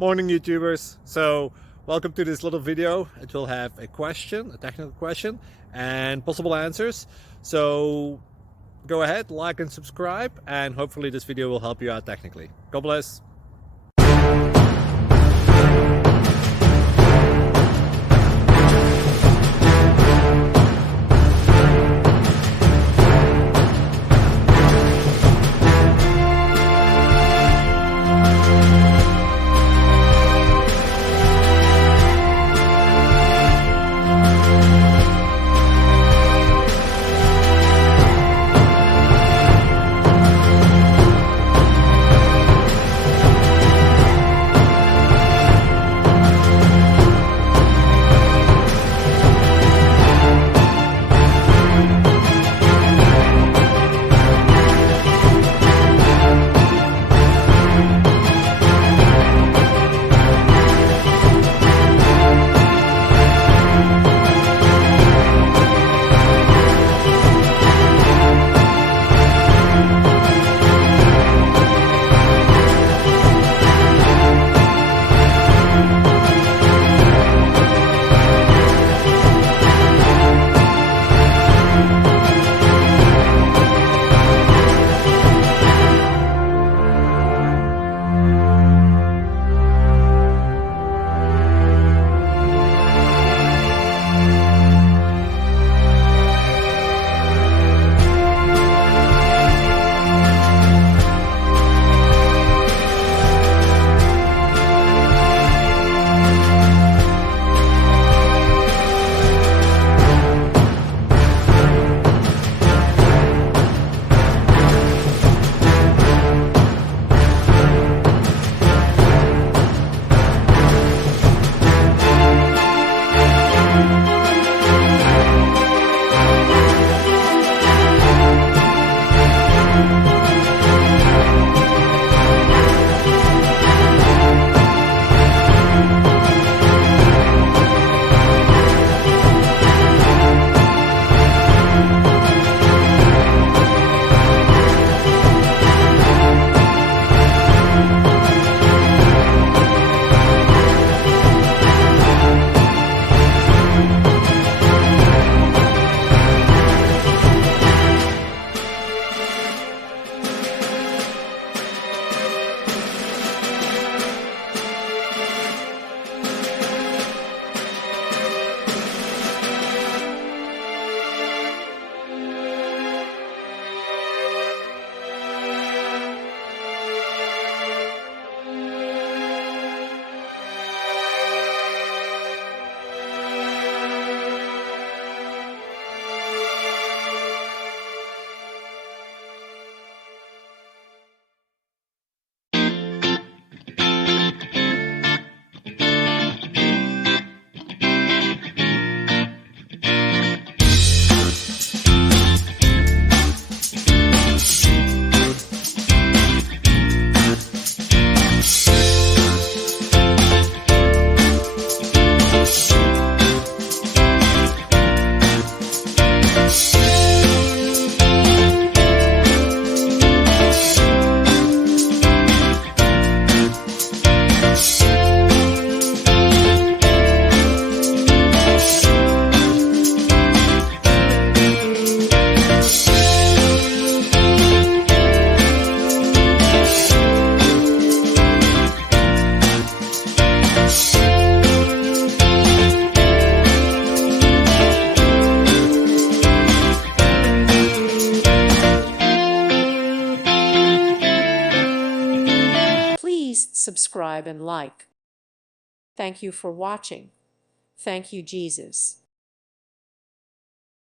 Morning YouTubers. So welcome to this little video. It will have a question, a technical question, and possible answers. So go ahead, like and subscribe, and hopefully this video will help you out technically. God bless. Please subscribe and like. Thank you for watching. Thank you, Jesus.